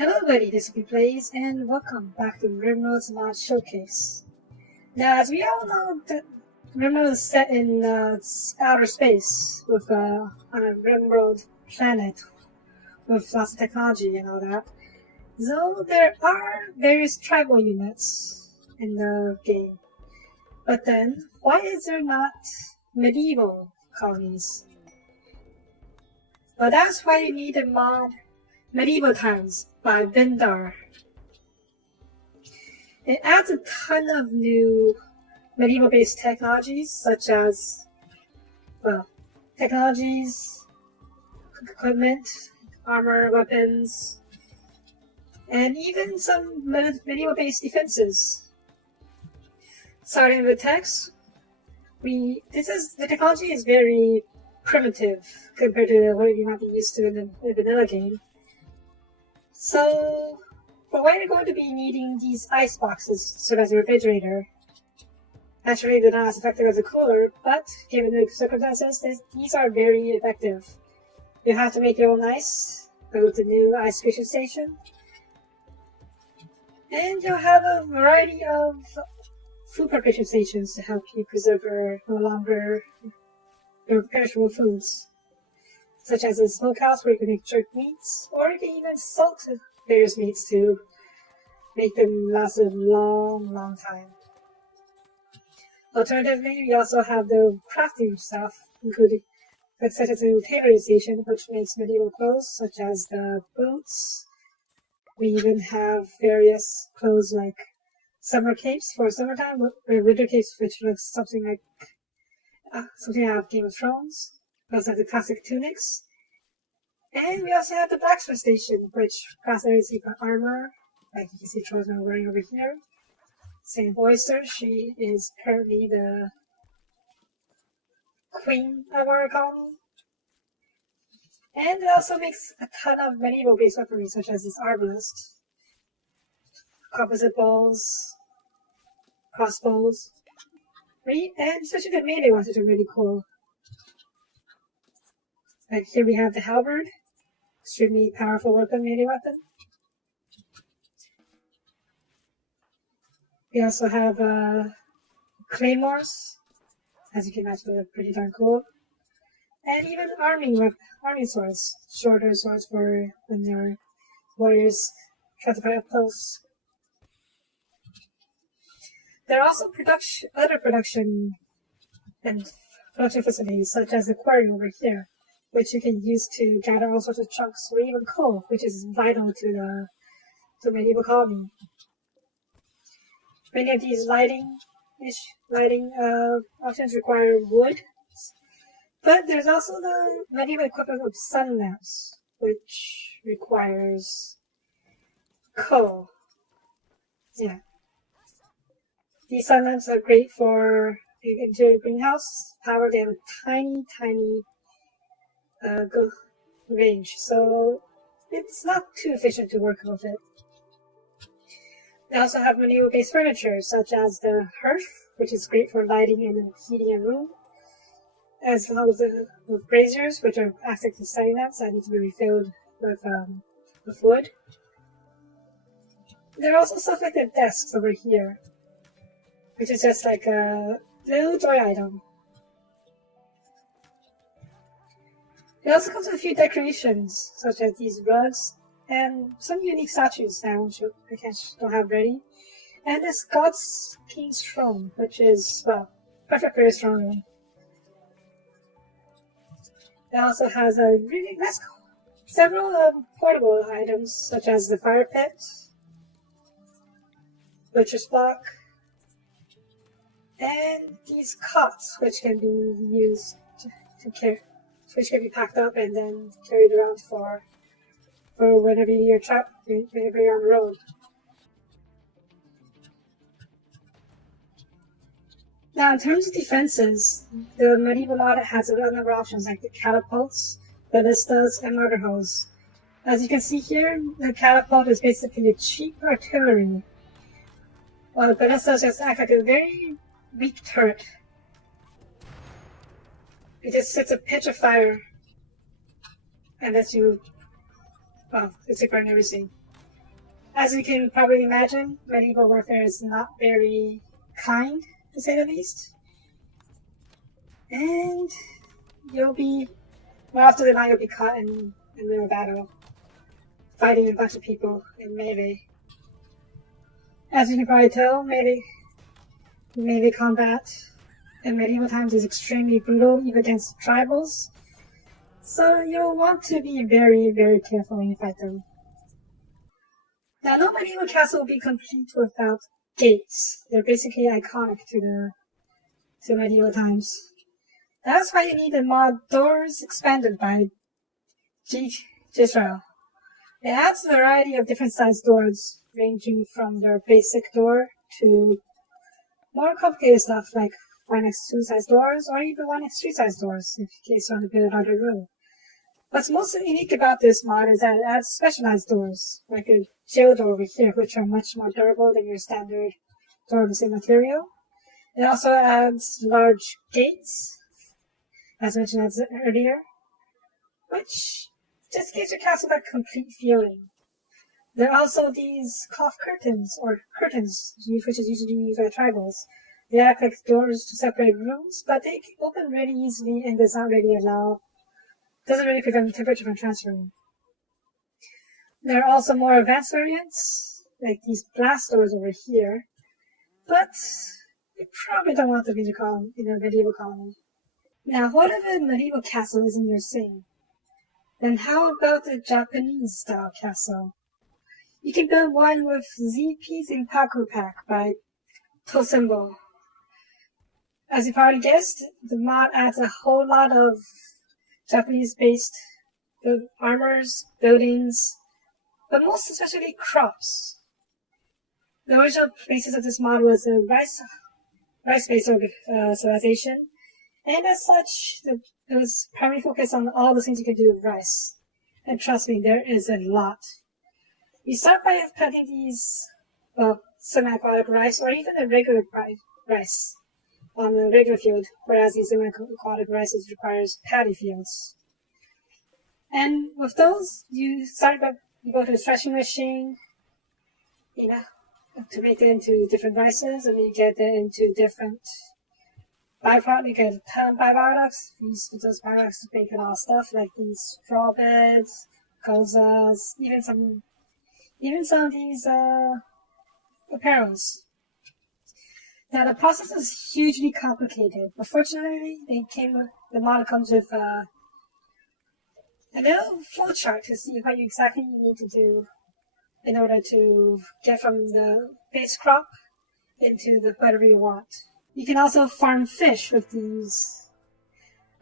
Hello everybody, this is Plays and welcome back to RimWorld's Mod Showcase. Now, as we all know, RimWorld is set in outer space with on a RimWorld planet with lots of technology and all that. So there are various tribal units in the game. But then, why is there not medieval colonies? Well, that's why you need a mod Medieval Times by Vindar. It adds a ton of new medieval-based technologies, such as, technologies, equipment, armor, weapons, and even some medieval-based defenses. Starting with text, the technology is very primitive compared to what you might be used to in the vanilla game. So, for why you're going to be needing these ice boxes to serve as a refrigerator. Naturally, they're not as effective as a cooler, but given the circumstances, these are very effective. You have to make your own ice, go with the new ice creation station, and you'll have a variety of food preparation stations to help you preserve your perishable foods, such as a smokehouse where you can make jerk meats, or you can even salt various meats to make them last a long time. Alternatively, we also have the crafting stuff, including such as the tailoring station, which makes medieval clothes, such as the boots. We even have various clothes like summer capes for summertime, or winter capes, which looks something like something out of Game of Thrones. We also have the classic tunics. And we also have the blacksmith station, which crafts various armor, like you can see Tosenbo wearing over here. Same Oyster, she is currently the queen of our colony. And it also makes a ton of medieval-based weaponry, such as this arbalist, composite bows, crossbows, and especially the melee ones, which are really cool. Like here we have the halberd, extremely powerful melee weapon. We also have claymores, as you can imagine, they're pretty darn cool. And even army swords, shorter swords for when your warriors try to fight up close. There are also other production facilities, such as the quarry over here, which you can use to gather all sorts of chunks or even coal, which is vital to the medieval colony. Many of these lighting options require wood, but there's also the medieval equipment of sun lamps, which requires coal. Yeah. These sun lamps are great for the interior greenhouse. However, they have a tiny range, so it's not too efficient to work with it. They also have medieval-based furniture, such as the hearth, which is great for lighting and heating a room, as well as with braziers, which are access to study lamps that need to be refilled with wood. There are also stuff like the desks over here, which is just like a little toy item. It also comes with a few decorations, such as these rugs, and some unique statues now, which I don't have ready. And this God's King's Throne, which is, perfect for his throne room. It also has several portable items, such as the fire pit, butcher's block, and these cots, which can be used which can be packed up and then carried around for whenever you're on the road. Now, in terms of defenses, the medieval mod has a number of options like the catapults, ballistas, and mortar holes. As you can see here, the catapult is basically a cheap artillery, while the ballistas just act like a very weak turret. It just sets a pitch of fire and lets you, it's like burn everything. As you can probably imagine, medieval warfare is not very kind, to say the least. And you'll be, more often than not, you'll be caught in real battle, fighting a bunch of people in melee. As you can probably tell, melee combat in medieval times is extremely brutal, even against tribals. So you'll want to be very, very careful when you fight them. Now, no medieval castle will be complete without gates. They're basically iconic to medieval times. That's why you need the mod Doors Expanded by Jecrell. It adds a variety of different sized doors, ranging from their basic door to more complicated stuff like 1x2 size doors or even 1x3 size doors, in case you want to build a larger room. What's most unique about this mod is that it adds specialized doors, like a jail door over here, which are much more durable than your standard door of the same material. It also adds large gates, as mentioned earlier, which just gives your castle that complete feeling. There are also these cloth curtains, or curtains, which is usually used by tribals. They act like doors to separate rooms, but they open really easily and doesn't really prevent temperature from transferring. There are also more advanced variants, like these blast doors over here, but you probably don't want them in a medieval colony. Now, what if a medieval castle isn't your thing? Then how about a Japanese-style castle? You can build one with Zipangu pack by Tosenbo. As you probably guessed, the mod adds a whole lot of Japanese-based armors, buildings, but most especially crops. The original basis of this mod was a rice-based civilization, and as such, it was primarily focused on all the things you can do with rice. And trust me, there is a lot. You start by planting these, semi-aquatic rice, or even a regular rice on a regular field, whereas the semi-aquatic rice requires paddy fields. And with those, you go to a threshing machine, to make it into different rices, and you get it into different byproducts. You get a ton of byproducts. You use those byproducts to make a lot of stuff, like these straw beds, kozas, even some of these apparels. Now, the process is hugely complicated, but fortunately, the model comes with a little flowchart to see what exactly you need to do in order to get from the base crop into whatever you want. You can also farm fish with these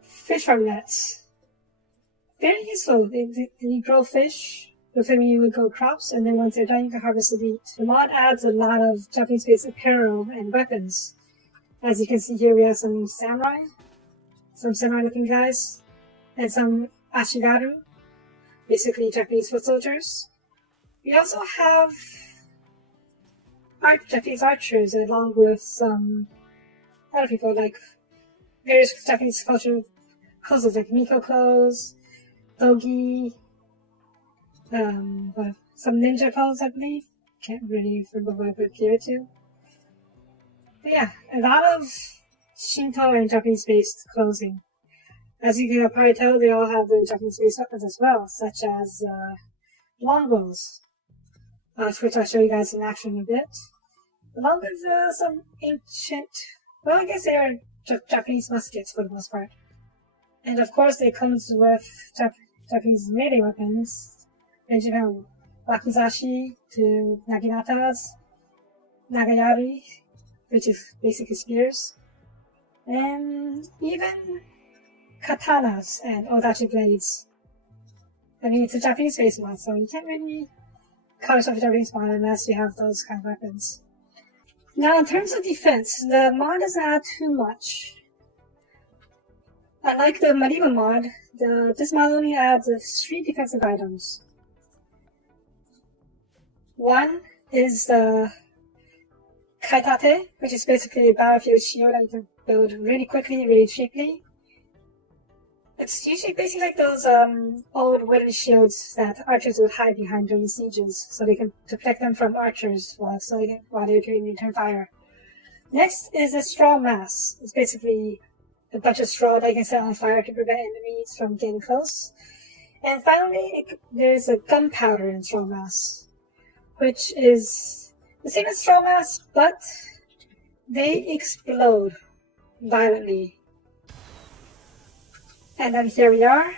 fish farm nets. Very useful. You grow fish, with them you would grow crops, and then once they're done, you can harvest the meat. The mod adds a lot of Japanese-based apparel and weapons. As you can see here, we have some samurai-looking guys, and some ashigaru, basically Japanese foot soldiers. We also have Japanese archers, along with some other people, like various Japanese culture clothes, like Miko clothes, dogi, some ninja clothes, I believe. Can't really remember what I put here too. But yeah, a lot of Shinto and Japanese-based clothing. As you can probably tell, they all have the Japanese-based weapons as well, such as longbows, which I'll show you guys in action in a bit. Along with some ancient, I guess they are Japanese muskets for the most part. And of course, it comes with Japanese melee weapons, ranging from wakizashi to naginatas, nagayari, which is basically spears, and even katanas and odachi blades. I mean, it's a Japanese-based mod, so you can't really call yourself a Japanese mod unless you have those kind of weapons. Now, in terms of defense, the mod doesn't add too much. Unlike the medieval mod, this mod only adds 3 defensive items. One is the kaitate, which is basically a battlefield shield that you can build really quickly, really cheaply. It's usually basically like those old wooden shields that archers would hide behind during sieges, so they can protect them from archers while they can return fire. Next is a straw mass. It's basically a bunch of straw that you can set on fire to prevent enemies from getting close. And finally, there's a gunpowder in straw mass, which is the same as straw mass, but they explode violently. And then here we are.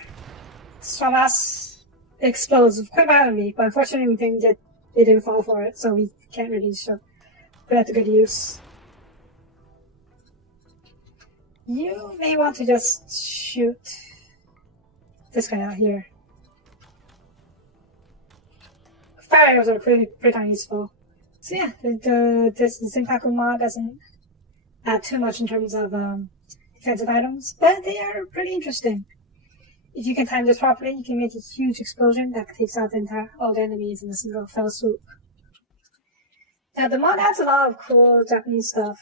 Straw mass explodes quite violently, but unfortunately it didn't fall for it, so we can't really put that to good use. You may want to just shoot this guy out here. Fire arrows are pretty useful. So yeah, this Zipangu mod doesn't add too much in terms of defensive items, but they are pretty interesting. If you can time this properly, you can make a huge explosion that takes out all the enemies in a single fell swoop. Now the mod adds a lot of cool Japanese stuff,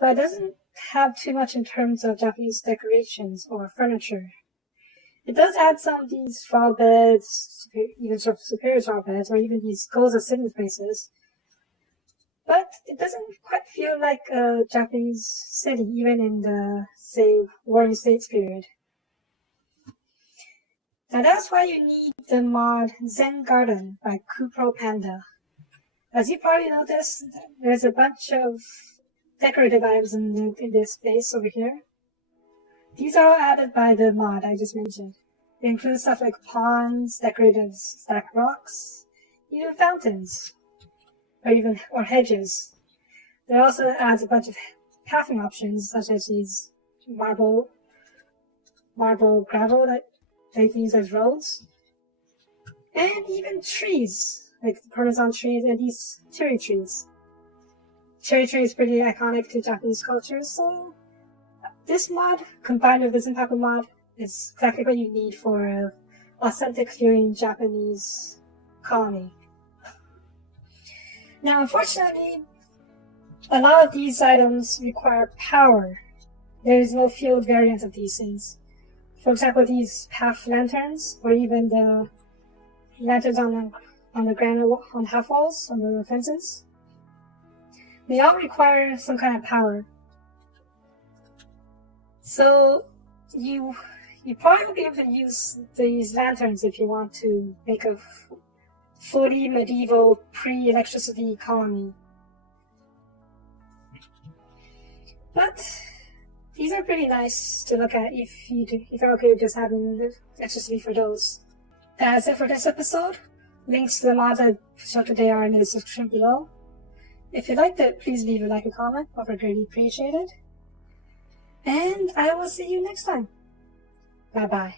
but it doesn't have too much in terms of Japanese decorations or furniture. It does add some of these straw beds, even sort of superior straw beds, or even these goals of sitting spaces. But it doesn't quite feel like a Japanese city, even in the, say, Warring States period. Now that's why you need the mod Zen Garden by cuproPanda. As you probably noticed, there's a bunch of decorative items in this space over here. These are all added by the mod I just mentioned. They include stuff like ponds, decorative stacked rocks, even fountains, or hedges. It also adds a bunch of pathing options, such as these marble gravel that they can use as roads, and even trees, like the Parmesan trees and these cherry trees. Cherry tree is pretty iconic to Japanese culture, so this mod, combined with the Zipangu mod, is exactly what you need for an authentic feeling Japanese colony. Now, unfortunately, a lot of these items require power. There is no field variant of these things. For example, these path lanterns, or even the lanterns on the half walls, on the fences, they all require some kind of power. So you probably won't be able to use these lanterns if you want to make a fully medieval pre-electricity colony. But these are pretty nice to look at if you're okay with just having electricity for those. That's it for this episode. Links to the mods I showed today are in the description below. If you liked it, please leave a like and comment. I would greatly appreciate it. And I will see you next time. Bye bye.